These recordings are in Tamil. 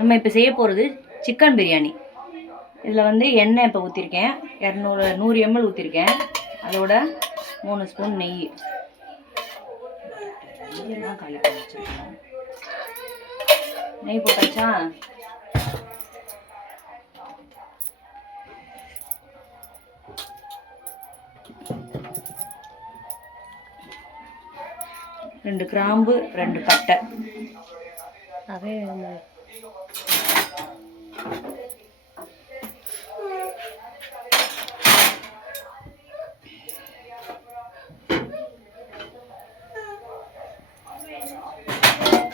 நம்ம இப்போ செய்ய போகிறது சிக்கன் பிரியாணி. இதில் வந்து எண்ணெய் இப்போ ஊற்றிருக்கேன், 100 ml ஊற்றிருக்கேன். அதோட 3 ஸ்பூன் நெய். நெய் போட்டாச்சா? ரெண்டு கிராம்பு, 2 பட்டை. அதே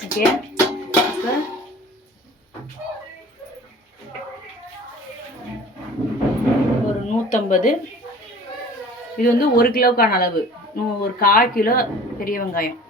ஓகே. ஒரு 150. இது வந்து 1 கிலோக்கான அளவு. ஒரு 1/4 கிலோ பெரிய வெங்காயம்.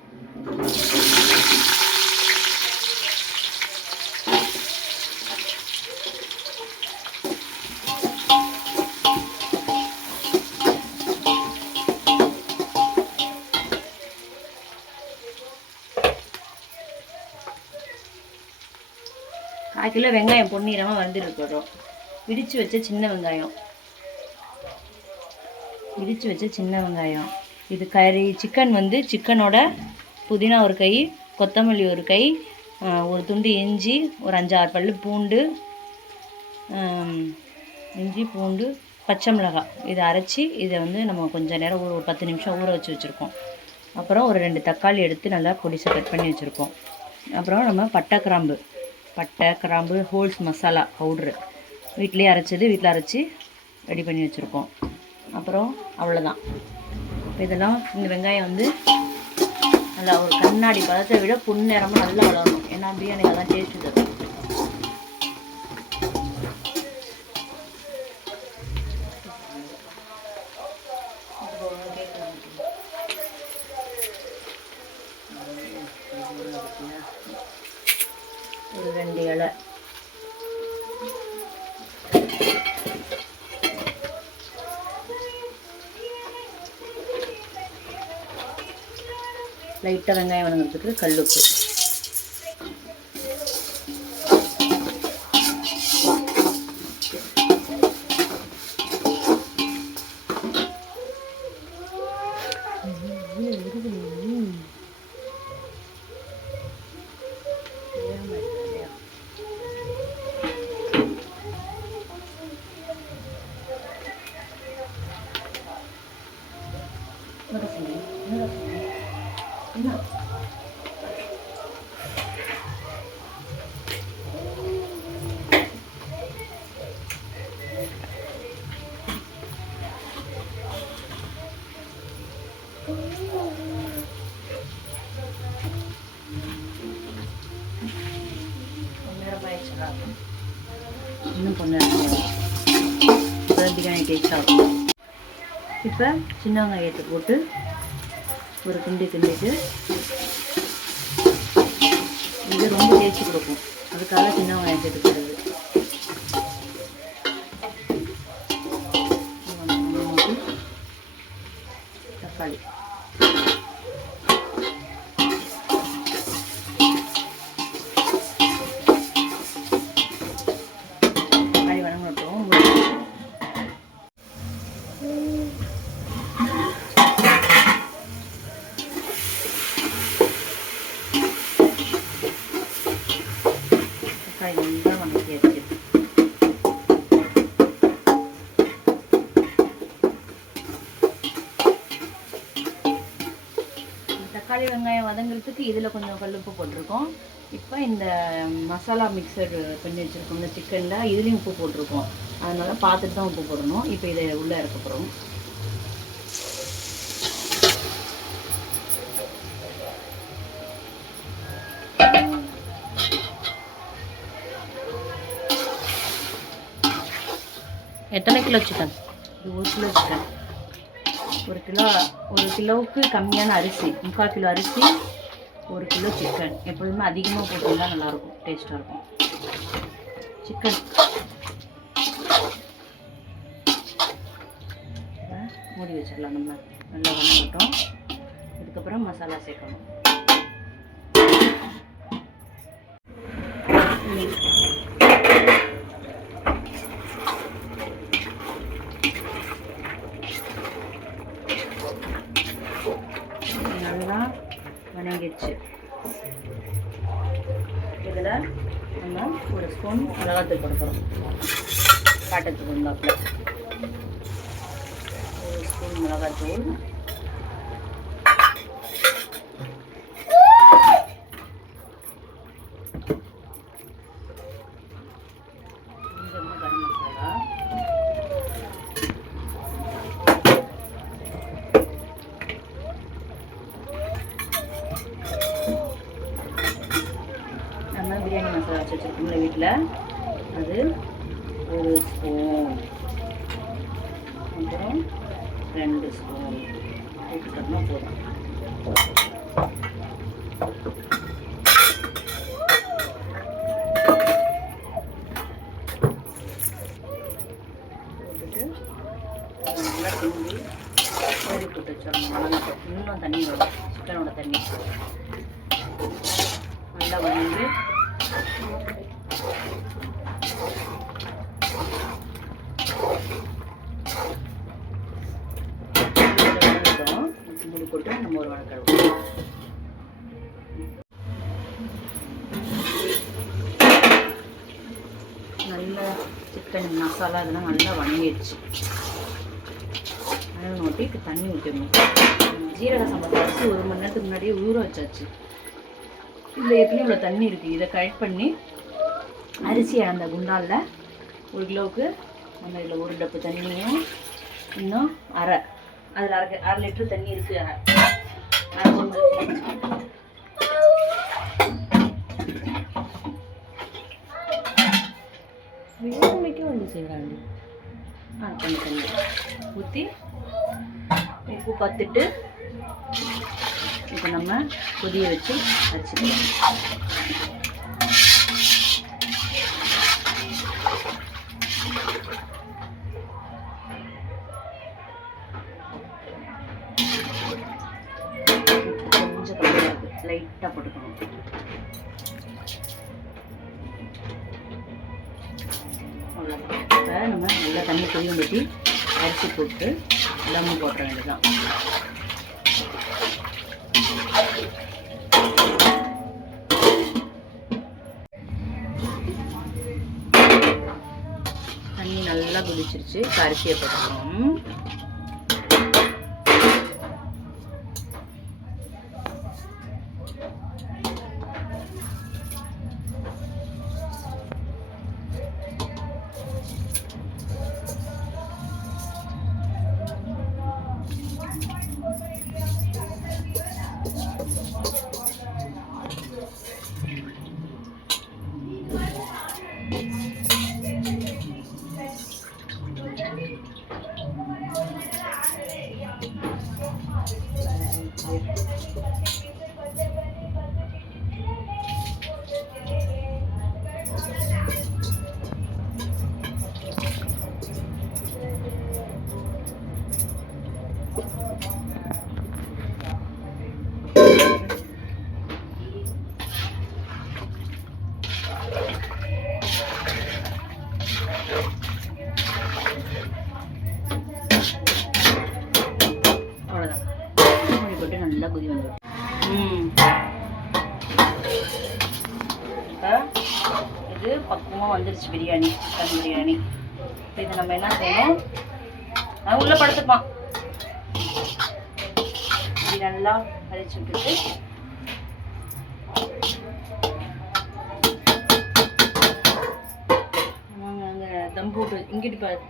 கிலோ வெங்காயம் பொன்னிறமாக வந்துருக்கிறோம். இடித்து வச்ச சின்ன வெங்காயம். இது கறி சிக்கன் வந்து சிக்கனோட புதினா ஒரு கை, கொத்தமல்லி ஒரு கை, ஒரு துண்டு இஞ்சி, ஒரு 5-6 பல்லு பூண்டு, இஞ்சி பூண்டு, பச்சை மிளகாய் இதை அரைச்சி இதை வந்து நம்ம கொஞ்சம் நேரம் ஒரு 10 நிமிஷம் ஊற வச்சு வச்சுருக்கோம். அப்புறம் ஒரு 2 தக்காளி எடுத்து நல்லா பொடிசை கட் பண்ணி வச்சுருக்கோம். அப்புறம் நம்ம பட்டை கிராம்பு ஹோல்ஸ் மசாலா பவுட்ரு வீட்டிலே வீட்டில் அரைச்சி ரெடி பண்ணி வச்சுருக்கோம். அப்புறம் அவ்வளோதான். இதெல்லாம் இந்த வெங்காயம் வந்து நல்லா ஒரு கண்ணாடி பதத்தை விட பொன்னிறமாக நல்லா வளரணும். ஏன்னா பிரியாணி அதான் டேஸ்ட்டு தரும். ஒரு 2 இலை, லைட்டாக வெங்காயம் வணங்குறதுக்கு கல்லுப்பு, இன்னும் கொஞ்சம் பிரியாணி டேஸ்டாக இருக்கும். இப்போ சின்ன வெங்காயத்தை போட்டு ஒரு கிண்டிட்டு இது ரொம்ப டேஸ்ட் கொடுக்கும். அதுக்காக சின்ன வெங்காயம் சேர்த்துக்கிறது. தக்காளி வணங்கட்டும். தக்காளி நல்லா வணக்கியாச்சு. தக்காளி வெங்காயம் வதங்கிறதுக்கு இதில் கொஞ்சம் கல்லுப்பு போட்டிருக்கோம். இப்போ இந்த மசாலா மிக்சர் பண்ணி வச்சுருக்கோம் இந்த சிக்கனில், இதுலேயும் உப்பு போட்டிருக்கோம். அதனால் பார்த்துட்டு தான் உப்பு போடணும். இப்போ இதை உள்ளே இறக்க போகிறோம். எத்தனை கிலோ சிக்கன்? இது 1 கிலோ சிக்கன். 1 கிலோவுக்கு கம்மியான அரிசி, 3/4 கிலோ அரிசி, 1 கிலோ சிக்கன். எப்பொழுதுமே அதிகமாக போட்டிருந்தா நல்லாயிருக்கும், டேஸ்ட்டாக இருக்கும் சிக்கன். மூடி வச்சிடலாம். நம்ம நல்லா வணங்கட்டும். இதுக்கப்புறம் மசாலா சேர்க்கணும். நம்ம ஒரு ஸ்பூன் மிளகாத்தூள் போட போகிறோம். காட்டத்துக்கு வந்தாப்பில் ஒரு ஸ்பூன் மிளகாத்தூள், கொஞ்சமாக கரம் மசாலா, நம்ம பிரியாணி மசாலா வச்சுருக்கோம்ல வீட்டில், அது ஒரு ஸ்பூன், அப்புறம் 2 ஸ்பூன் போட்டுட்டோம்னா போதும். போட்டுட்டு நல்லா கிண்டி கோழி போட்டு வச்சிடணும். வளர்ந்து இன்னும் தண்ணி வரும், சிக்கனோட தண்ணி நல்லா வளர்ந்து மூடி போட்டு நம்ம ஒரு வணக்கம். நல்ல சிக்கன் மசாலா இதெல்லாம் நல்லா வணங்கிடுச்சு. நோட்டி தண்ணி ஊற்றணும். ஜீரக சம்பா அரிசி 1 மணி நேரத்துக்கு முன்னாடியே ஊற வச்சாச்சு. இதில் ஏற்கனவே இவ்வளோ தண்ணி இருக்குது. இதை கரெக்ட் பண்ணி அரிசி அந்த குண்டாலில் 1 கிலோவுக்கு நம்ம இதில் 1 டப்பு தண்ணியும் இன்னும் அதில் அரை லிட்டரு தண்ணி இருக்குது. அரை கொண்டு வந்து செய்கிறாங்க. கொஞ்சம் தண்ணி ஊற்றி உப்பு பார்த்துட்டு இப்போ நம்ம கொதிய வச்சு வச்சுக்கலாம். கொஞ்சம் கம்மியாக இருக்குது, லைட்டாக போட்டுக்கணும். அவ்வளோதான். இப்போ நம்ம நல்லா தண்ணி கொதியும் ஊற்றி அரிசி போட்டு எல்லாமே போட்டுற வேண்டியதான். தண்ணி நல்லா கொதிச்சிருச்சு. அரிசியை போட்டுக்கணும். நல்லா கொதி வந்துடும். இப்போ இது பக்குவமாக வந்துருச்சு பிரியாணி, சிக்கன் பிரியாணி. இதை நம்ம என்ன செய்யணும், நான் உள்ளே படுத்துப்பான் இது நல்லா கழிச்சு விட்டுட்டு நாங்கள் அங்கே தம் போட்டு இங்கிட்டு பாரு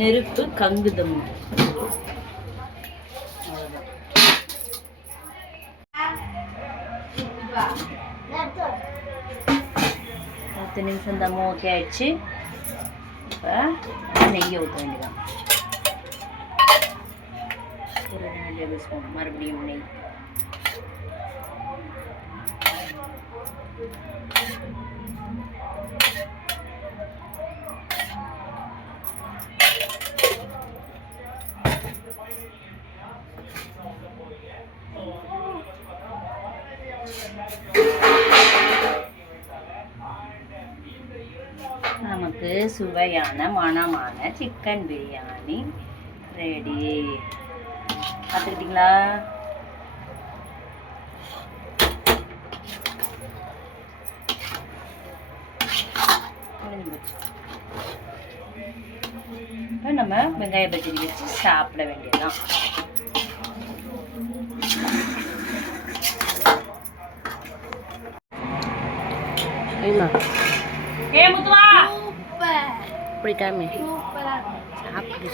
நெருப்பு கங்குதம். 10 நிமிஷம் தம் ஓகே ஆயிடுச்சு. இப்போ நெய்யை ஊற்ற வேண்டியதான். ஒரு 2 டேபிள் ஸ்பூன் மறுபடியும் நெய். நமக்கு சுவையான மணமான சிக்கன் பிரியாணி ரெடி. பார்த்துக்கிட்டிங்களா? இப்போ நம்ம வெங்காய பச்சடி வச்சு சாப்பிட வேண்டியதுதான். இப்படி காமி சாப்பிட்டு